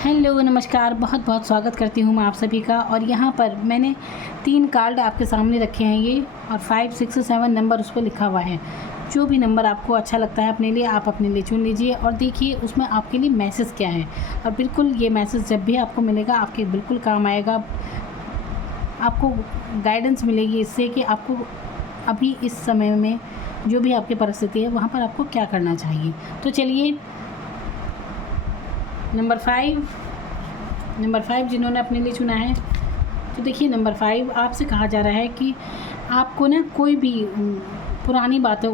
Hello नमस्कार, बहुत बहुत स्वागत करती हूँ मैं आप सभी का। और यहाँ पर मैंने 3 कार्ड आपके सामने रखे हैं ये, और 5, 6, 7 नंबर उस पर लिखा हुआ है। जो भी नंबर आपको अच्छा लगता है अपने लिए, आप अपने लिए चुन लीजिए और देखिए उसमें आपके लिए मैसेज क्या है। और बिल्कुल ये मैसेज जब भी आपको मिलेगा आपके बिल्कुल काम आएगा, आपको गाइडेंस मिलेगी इससे कि आपको अभी इस समय में जो भी आपकी परिस्थिति है वहाँ पर आपको क्या करना चाहिए। तो चलिए, नंबर 5 जिन्होंने अपने लिए चुना है, तो देखिए नंबर 5 आपसे कहा जा रहा है कि आपको ना कोई भी पुरानी बातें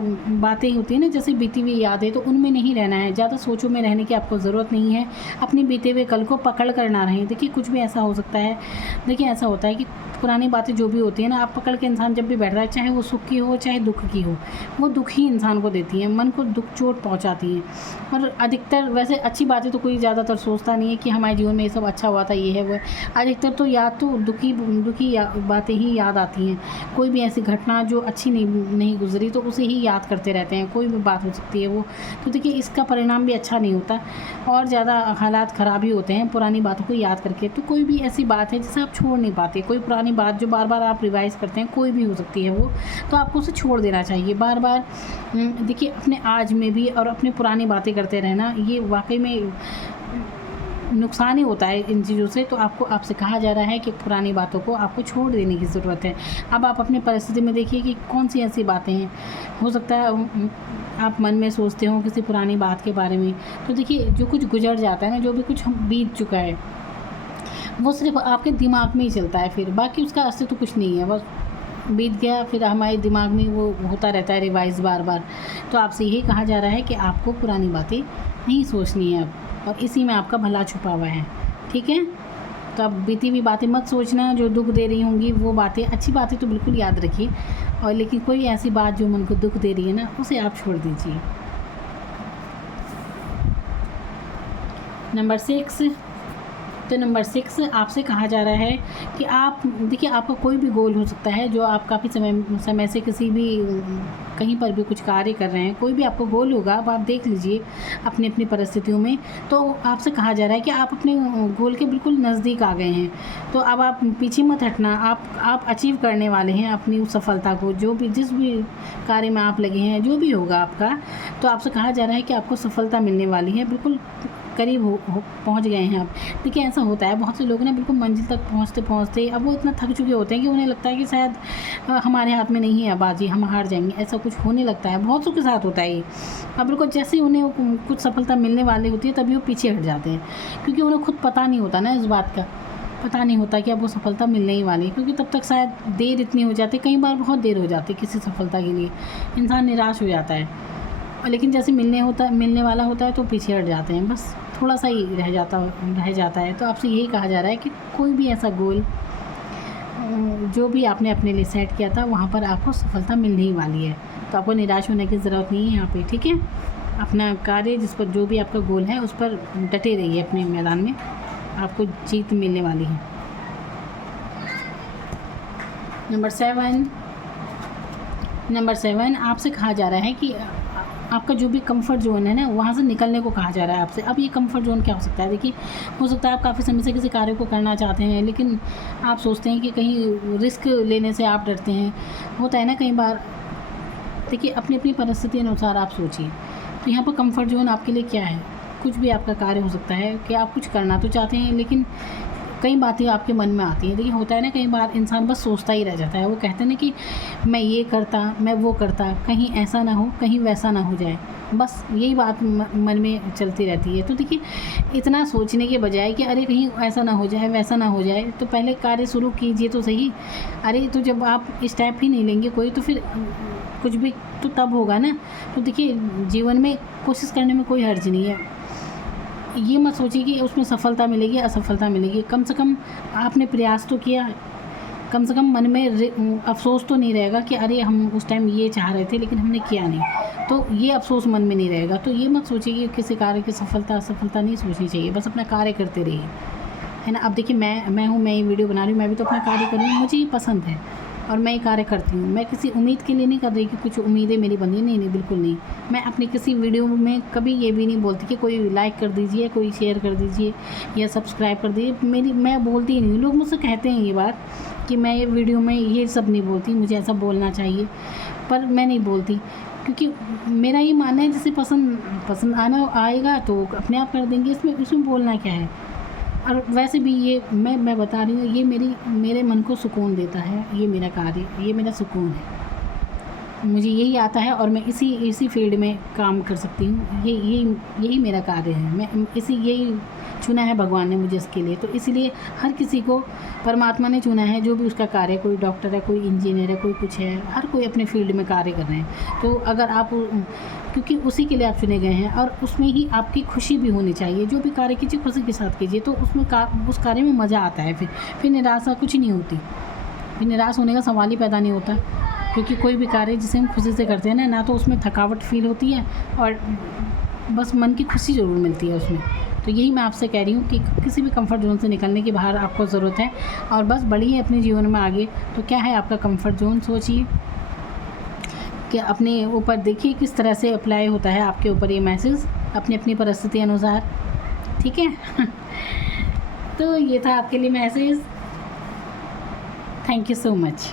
होती हैं ना, जैसे बीती हुई यादें, तो उनमें नहीं रहना है। ज़्यादा सोचों में रहने की आपको ज़रूरत नहीं है। अपने बीते हुए कल को पकड़ कर ना रहें। देखिए कुछ भी ऐसा हो सकता है, देखिए ऐसा होता है कि पुरानी बातें जो भी होती हैं ना, आप पकड़ के इंसान जब भी बैठता है, चाहे वो सुख की हो चाहे दुख की हो, वो दुख ही इंसान को देती हैं, मन को दुख चोट पहुंचाती हैं। और अधिकतर वैसे अच्छी बातें तो कोई ज़्यादातर सोचता नहीं है कि हमारे जीवन में ये सब अच्छा हुआ था, ये है वो है। अधिकतर तो याद तो दुखी बातें ही याद आती हैं। कोई भी ऐसी घटना जो अच्छी नहीं गुजरी तो उसे ही याद करते रहते हैं। कोई भी बात हो सकती है वो, तो देखिए इसका परिणाम भी अच्छा नहीं होता और ज़्यादा हालात ख़राब ही होते हैं पुरानी बातों को याद करके। तो कोई भी ऐसी बात है जिसे आप छोड़ नहीं पाते, कोई पुरानी बात जो बार बार आप रिवाइज़ करते हैं, कोई भी हो सकती है वो, तो आपको उसे छोड़ देना चाहिए। बार बार देखिए अपने आज में भी और अपनी पुरानी बातें करते रहना, ये वाकई में नुकसान ही होता है इन चीज़ों से। तो आपसे कहा जा रहा है कि पुरानी बातों को आपको छोड़ देने की ज़रूरत है। अब आप अपनी परिस्थिति में देखिए कि कौन सी ऐसी बातें हैं, हो सकता है आप मन में सोचते हो किसी पुरानी बात के बारे में, तो देखिए जो कुछ गुजर जाता है ना, जो भी कुछ बीत चुका है, वो सिर्फ आपके दिमाग में ही चलता है, फिर बाकी उसका अस्तित्व तो कुछ नहीं है, बस बीत गया, फिर हमारे दिमाग में वो होता रहता है रिवाइज़ बार बार। तो आपसे यही कहा जा रहा है कि आपको पुरानी बातें नहीं सोचनी है अब, और इसी में आपका भला छुपा हुआ है, ठीक है। तो अब बीती हुई बातें मत सोचना जो दुख दे रही होंगी, वो बातें, अच्छी बातें तो बिल्कुल याद रखिए, और लेकिन कोई ऐसी बात जो मन को दुख दे रही है ना, उसे आप छोड़ दीजिए। नंबर 6, तो नंबर 6 आपसे कहा जा रहा है कि आप देखिए आपका कोई भी गोल हो सकता है जो आप काफ़ी समय से किसी भी कहीं पर भी कुछ कार्य कर रहे हैं, कोई भी आपका गोल होगा। अब आप देख लीजिए अपनी अपनी परिस्थितियों में, तो आपसे कहा जा रहा है कि आप अपने गोल के बिल्कुल नज़दीक आ गए हैं। तो अब आप पीछे मत हटना, आप अचीव करने वाले हैं अपनी उस सफलता को, जो भी जिस भी कार्य में आप लगे हैं, जो भी होगा आपका। तो आपसे कहा जा रहा है कि आपको सफलता मिलने वाली है, बिल्कुल करीब पहुंच गए हैं आप। देखिए ऐसा होता है, बहुत से लोग ना बिल्कुल मंजिल तक पहुंचते अब वो इतना थक चुके होते हैं कि उन्हें लगता है कि शायद हमारे हाथ में नहीं है बाजी, हम हार जाएंगे, ऐसा कुछ होने लगता है। बहुत सौ के साथ होता है ये। अब बिल्कुल जैसे ही उन्हें कुछ सफलता मिलने वाली होती है तभी वो पीछे हट जाते हैं, क्योंकि उन्हें खुद पता नहीं होता ना, इस बात का पता नहीं होता कि अब वो सफलता मिलने ही वाली है, क्योंकि तब तक शायद देर इतनी हो जाती है, कई बार बहुत देर हो जाती है किसी सफलता के लिए, इंसान निराश हो जाता है। लेकिन जैसे मिलने वाला होता है तो पीछे हट जाते हैं, बस थोड़ा सा ही रह जाता है। तो आपसे यही कहा जा रहा है कि कोई भी ऐसा गोल जो भी आपने अपने लिए सेट किया था, वहाँ पर आपको सफलता मिलने ही वाली है। तो आपको निराश होने की ज़रूरत नहीं है यहाँ पे, ठीक है। अपना कार्य, जिस पर जो भी आपका गोल है उस पर डटे रहिए, अपने मैदान में आपको जीत मिलने वाली है। नंबर 7 आपसे कहा जा रहा है कि आपका जो भी कंफर्ट जोन है ना, वहाँ से निकलने को कहा जा रहा है आपसे। अब ये कंफर्ट जोन क्या हो सकता है? देखिए हो सकता है आप काफ़ी समय से किसी कार्य को करना चाहते हैं, लेकिन आप सोचते हैं कि कहीं रिस्क लेने से आप डरते हैं, होता है ना कई बार। देखिए अपनी अपनी परिस्थिति अनुसार आप सोचिए। तो यहाँ पर कंफर्ट जोन आपके लिए क्या है? कुछ भी आपका कार्य हो सकता है कि आप कुछ करना तो चाहते हैं, लेकिन कई बातें आपके मन में आती हैं। देखिए होता है ना, कई बार इंसान बस सोचता ही रह जाता है। वो कहते हैं ना कि मैं ये करता, मैं वो करता, कहीं ऐसा ना हो, कहीं वैसा ना हो जाए, बस यही बात मन में चलती रहती है। तो देखिए इतना सोचने के बजाय कि अरे कहीं ऐसा ना हो जाए, वैसा ना हो जाए, तो पहले कार्य शुरू कीजिए तो सही। अरे तो जब आप स्टेप ही नहीं लेंगे कोई, तो फिर कुछ भी तो तब होगा ना। तो देखिए जीवन में कोशिश करने में कोई हर्ज नहीं है। ये मत सोचिए कि उसमें सफलता मिलेगी असफलता मिलेगी, कम से कम आपने प्रयास तो किया, कम से कम मन में अफसोस तो नहीं रहेगा कि अरे हम उस टाइम ये चाह रहे थे लेकिन हमने किया नहीं, तो ये अफसोस मन में नहीं रहेगा। तो ये मत सोचिए कि किसी कार्य की सफलता असफलता नहीं सोचनी चाहिए, बस अपना कार्य करते रहिए, है ना। अब देखिए मैं ये वीडियो बना रही हूँ, मैं भी तो अपना कार्य कर रही हूँ, मुझे ये पसंद है, और मैं ये कार्य करती हूँ। मैं किसी उम्मीद के लिए नहीं कर रही कि कुछ उम्मीदें मेरी बनी, नहीं नहीं, बिल्कुल नहीं। मैं अपनी किसी वीडियो में कभी ये भी नहीं बोलती कि कोई लाइक कर दीजिए, कोई शेयर कर दीजिए या सब्सक्राइब कर दीजिए। मैं बोलती ही नहीं। लोग मुझसे कहते हैं ये बात कि मैं ये वीडियो में ये सब नहीं बोलती, मुझे ऐसा बोलना चाहिए, पर मैं नहीं बोलती, क्योंकि मेरा ये मानना है जिसे पसंद आना आएगा तो अपने आप कर देंगे। इसमें बोलना क्या है। और वैसे भी ये मैं बता रही हूँ, ये मेरे मन को सुकून देता है। ये मेरा कार्य, ये मेरा सुकून है। मुझे यही आता है और मैं इसी फील्ड में काम कर सकती हूँ। यही मेरा कार्य है। मैं यही चुना है भगवान ने मुझे इसके लिए। तो इसीलिए हर किसी को परमात्मा ने चुना है, जो भी उसका कार्य है, कोई डॉक्टर है, कोई इंजीनियर है, कोई कुछ है, हर कोई अपने फील्ड में कार्य कर रहे हैं। तो अगर आप, क्योंकि उसी के लिए आप चुने गए हैं और उसमें ही आपकी खुशी भी होनी चाहिए। जो भी कार्य कीजिए खुशी के साथ कीजिए, तो उस कार्य में मज़ा आता है। फिर निराशा कुछ नहीं होती, फिर निराश होने का सवाल ही पैदा नहीं होता। क्योंकि कोई भी कार्य जिसे हम खुशी से करते हैं ना तो उसमें थकावट फील होती है और बस मन की खुशी ज़रूर मिलती है उसमें। तो यही मैं आपसे कह रही हूँ कि किसी भी कंफर्ट जोन से निकलने की बाहर आपको ज़रूरत है और बस बढ़िए अपने जीवन में आगे। तो क्या है आपका कंफर्ट जोन, सोचिए कि अपने ऊपर देखिए किस तरह से अप्लाई होता है आपके ऊपर ये मैसेज, अपनी अपनी परिस्थिति अनुसार। ठीक है। तो ये था आपके लिए message. Thank you so much.